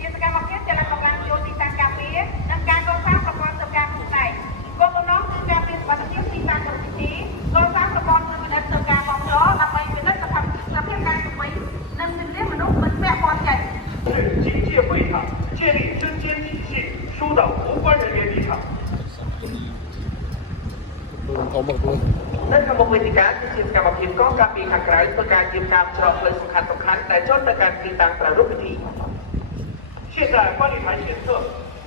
ជាសកម្មភាពចលនាកម្លាំងយោទីតាំងការពារនិងការកសាងប្រព័ន្ធទៅការផ្នែកគោលបំណងគឺការពារសុខភាពទីតាំងកម្មវិធីកសាងប្រព័ន្ធវិនិច្ឆ័យទៅការគ្រប់គ្រងដើម្បីពិនិត្យស្ថានភាពការជំនួយនិងសិទ្ធិមនុស្សមិនពាក់ព័ន្ធចេញ是警戒会场，建立针尖体系，疏导无关人员离场。នៅក្នុងវេទិកាគឺជាសកម្មភាពកងការពារខាងក្រៅធ្វើការយាមកាមច្រកផ្លូវសំខាន់ដែលចូលទៅកាន់ទីតាំងប្រារព្ធពិធី现在观礼台前侧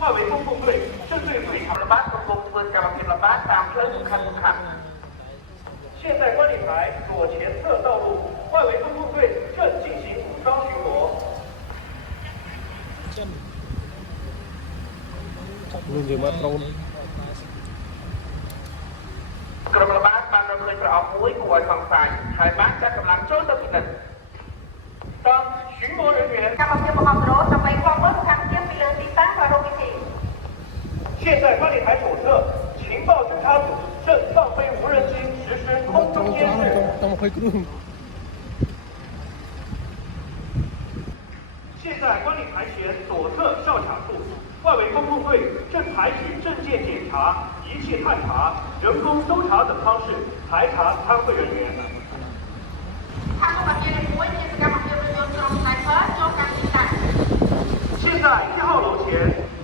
外围公共队正对会场ระบาดកំពុងធ្វើកម្មភាពระบาดតាមផ្លូវសំខាន់现在观礼台左前侧道路外围公共队正进行武装巡逻មានជាមកត្រូនក្រុមระบาดបានរំលេចប្រអប់មួយគួរឲ្យសង្ស័យហើយបានចាត់កម្លាំងចូលទៅពិនិត្យតើ巡逻人员កម្មភាពរបស់ដ្រូនដើម្បីឃ្លាំមើលស្ថានភាពពីលើទីតាំងប្រារព្ធពិធី现在观礼台左侧情报侦察组正放飞无人机实施空中监视现在观礼台前左侧哨卡处外围公共队正采取证件检查、仪器探查、人工搜查等方式排查参会人员。现在1号楼前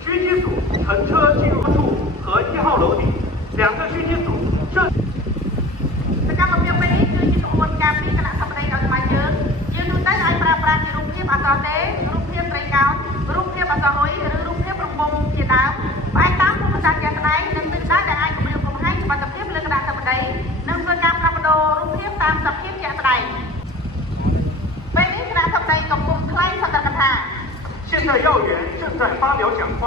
狙击组乘车进入处和1号楼顶2个狙击组正。សកម្មភាពពេលនេះគឺជាក្បួនការពីគណៈសម្ដែងដោយស្មៃយើងទូទៅអាចប្រើប្រាស់ជារូបភាពអក្សរទេរូបភាពត្រីកោណរូបភាពអក្សរហុយឬរូបភាពរង្វង់ជាដើមផ្អែកតាមភូមិសាស្ត្រជាក់ស្ដែងនិងទិសដៅដែលអាចគម្រាមកំហែងសមត្ថភាពលើគណៈសម្ដែងនិងធ្វើការផ្លាស់ប្ដូររូបភាពតាមសភាពជាក់ស្ដែងពេលនេះគណៈសម្ដែងកំពុងថ្លែងសន្ទរកថា现在要员正在发表讲话。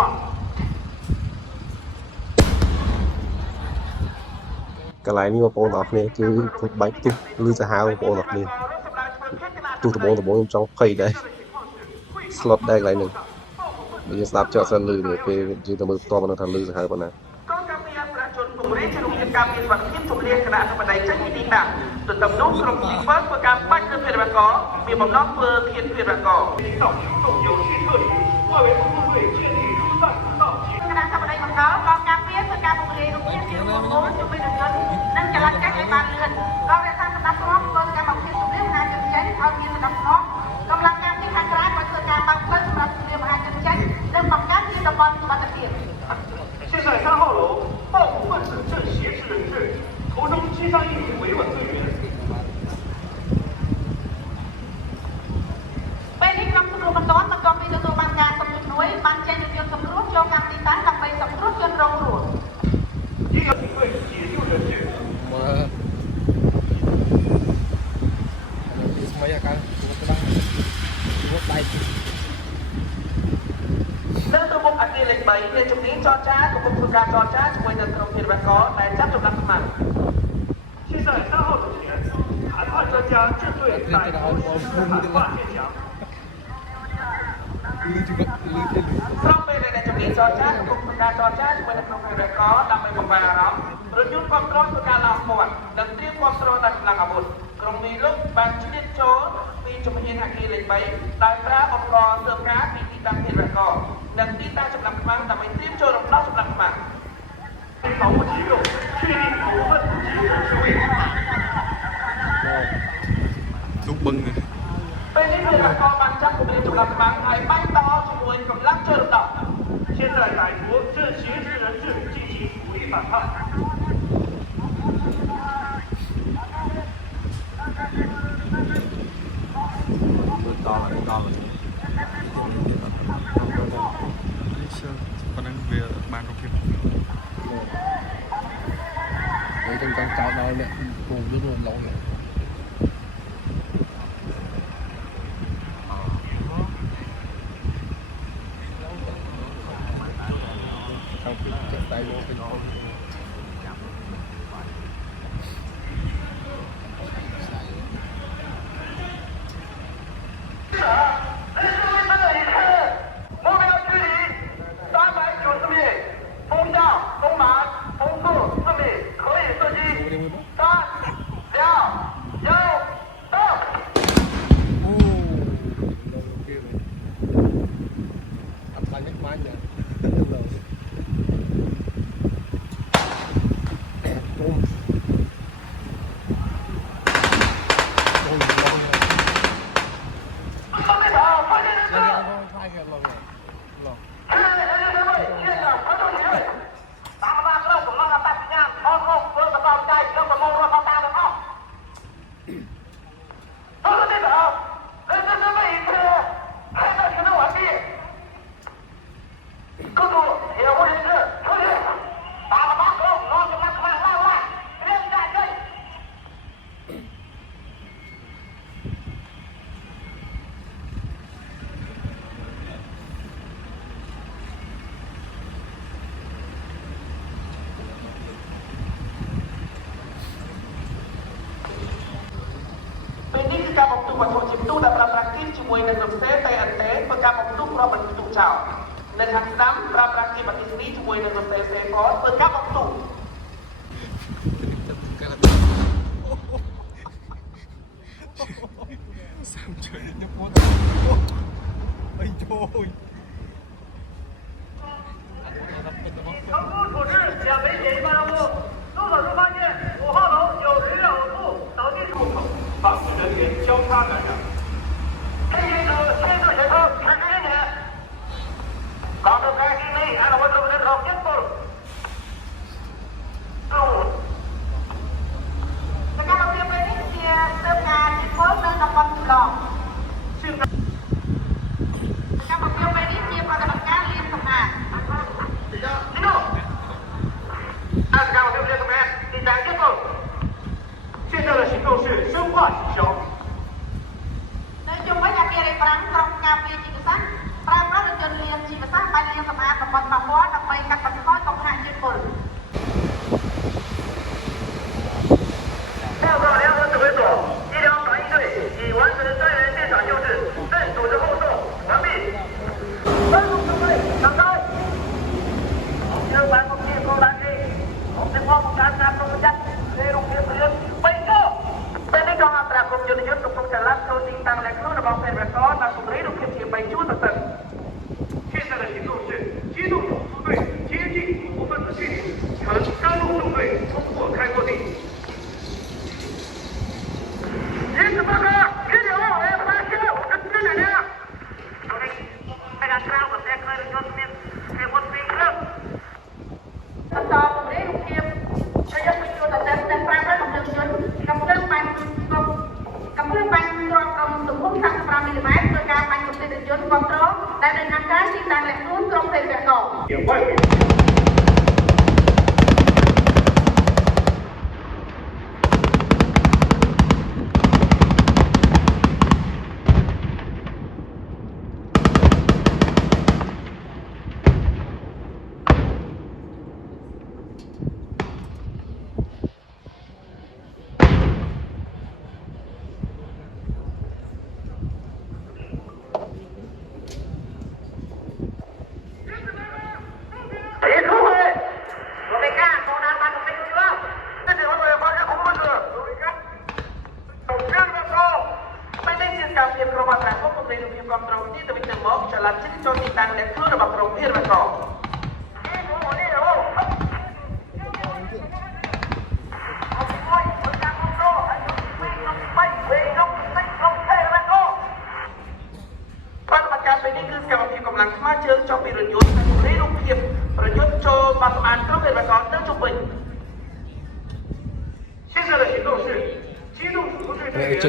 កន្លែងនេះបងប្អូនអរគ្នាគឺធ្វើបាញ់ផ្ទុះឬសាហាវបងប្អូនអរគ្នាទូដំបងខ្ញុំចង់ភ័យដែរស្លុតដែរកន្លែងនេះបើយើងស្ដាប់ចោលសិនលឺពេលយើងទៅមើលផ្ទាល់មិនដឹងថាលឺសាហាវប៉ុណ្ណាកងការពារប្រជាជនពង្រឹងជារូបភាពការពារសុខភាពជំនាញគណៈសម្ដែងចេញពីទីតាំងទន្ទឹមនោះក្រុមស៊ីវិលធ្វើការបាច់លើភារវករមានបំណងធ្វើឃាតភារវករ领导群众有序特许外围公共队建立疏散通道គណៈសម្ដែងបន្តកងការពារធ្វើការពង្រាយរូបភាពជារួមមូលជាមួយនឹងជននិងចលនាឲ្យបានលឿនកងរក្សាសណ្ដាប់ធ្នាប់ធ្វើកម្មវិធីជំរាបមហាជនចេញឲ្យមានសណ្ដាប់ធ្នាប់កម្លាំងការពារខាងក្រៅក៏ធ្វើការបើកផ្លូវសម្រាប់ជំរាបមហាជនចេញនិងបង្កើតជាតំបន់សុវត្ថិភាព现在3号楼报复分子正挟持人质途中击伤1名维稳队员ពេលនេះក្រុមសង្គ្រោះបន្ទាន់បន្ទាប់ពីទទួលបានការសម្រួលបានចេញរថយន្តសង្គ្រោះចូលកម្មទីតាំងដើម្បីសង្គ្រោះជនរងគ្រោះ也有警队解救人质ស្មៃអាការស្ដាំជួបដៃនៅទៅមុខអគារលេខ3អ្នកជំនាញចរចាកំពុងធ្វើការចរចាជាមួយនឹងក្រុមភារវករដែលចាប់ចំណាប់ស្មារតី现在3号楼前谈判专家正对歹徒实施谈话现场ស្របពេលដែលជំនាញចរចាកំពុងធ្វើការចរចាជាមួយនឹងក្រុមភារវករដើម្បីបង្វែរអារម្មណ៍រថយន្តគ្រប់គ្រងធ្វើការឡោកព័ន្ធនិងត្រៀមគ្រប់គ្រងដល់កម្លាំងអាវុធក្រុមនេះលោកបានជ្រៀតចូលពីជំនាញអគារលេខ3ដោយប្រើឧបករណ៍ធ្វើការពីទីតាំងភារវករនិងទីតាំងចំណាំខ្មាំងដើម្បីត្រៀមចូលរំដោះចំណាំខ្មាំង保护机构确定股份及人事位ទុកបឹងពេលនេះភារវករបានចាប់គម្រាមចំណាំខ្មាំងហើយបាញ់តជាមួយកម្លាំងចូលរំដោះ现在歹徒正挟持人质进行武力反抗ប៉ុណ្ណឹងវាបានរូបភាពហើយចង់ចោលដល់អ្នកពូវារួមឡងខាងពីចេះតែយកទៅ ตู้ดับรับรักที่ช่วยในกลุ่มเซฟแต่อันเต้ประกาศของตู้เราเป็นตู้เจ้าในทางซ้ำรับรักที่ปฏิเสธช่วยในกลุ่มเซฟฟอสประกาศของตู้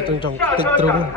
Chúng trong tích trung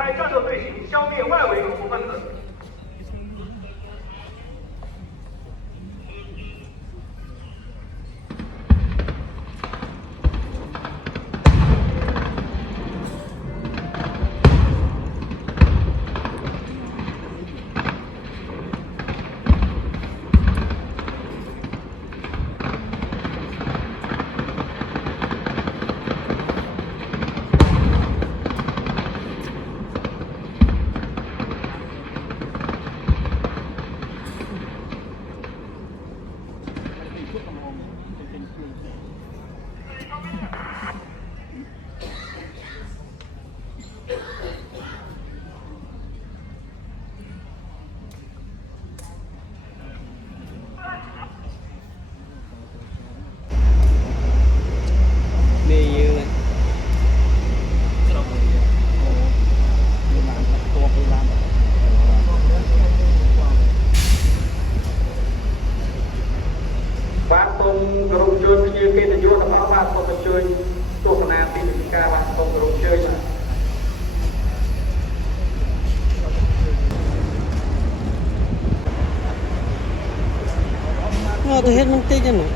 ទៅហេតុមិនតិចទេនោះ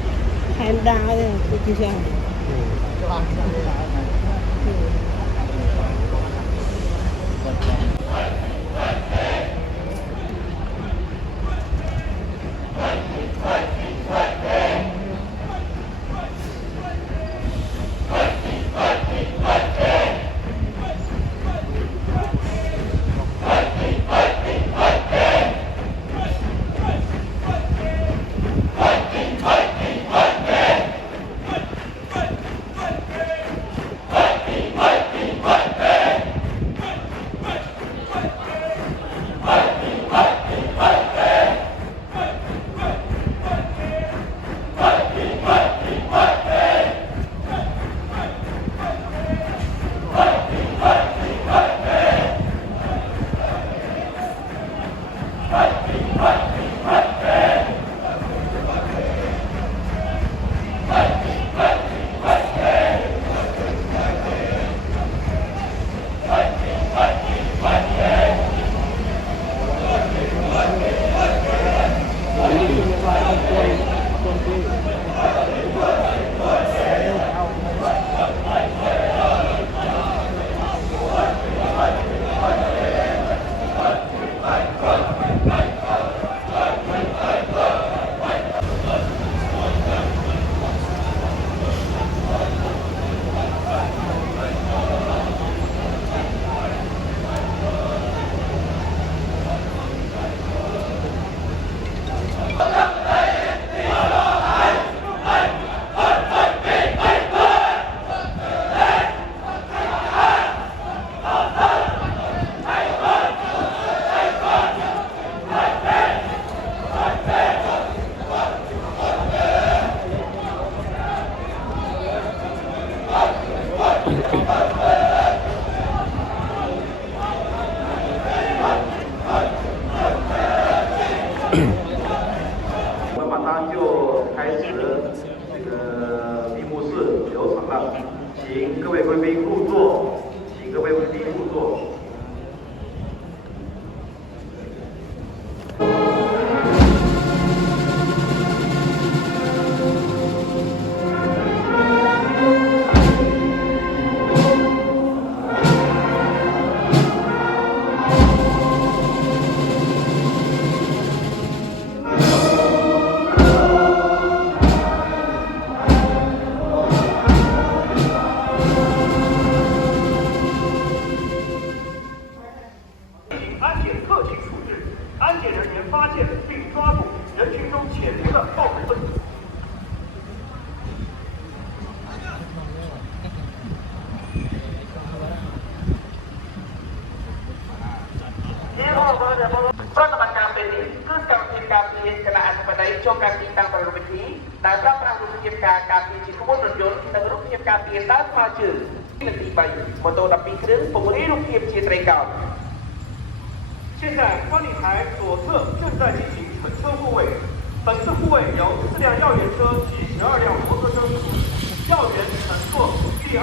ខែមដាទេគឺចឹង អ我们马上就开始这个闭幕式流程了，请各位贵宾入座，请各位贵宾入座。安检特勤处置，安检人员发现并抓捕人群中潜伏的暴力分子。ប្រតិបត្តិការពេលនេះគឺកម្មវិធីការពារគណៈអធិបតីចូលការទីតាំងប្រារព្ធពិធីដែលប្រើប្រាស់រូបភាពការពារជាក្បួនរថយន្តនិងរូបភាពការពារដើរថ្មើរជើងនាទី3ម៉ូតូ12គ្រឿងពង្រាយរូបភាពជាត្រីកោណ 现在观礼台左侧正在进行乘车护卫，本次护卫由4辆要员车及12辆摩托车组，要员乘坐第2、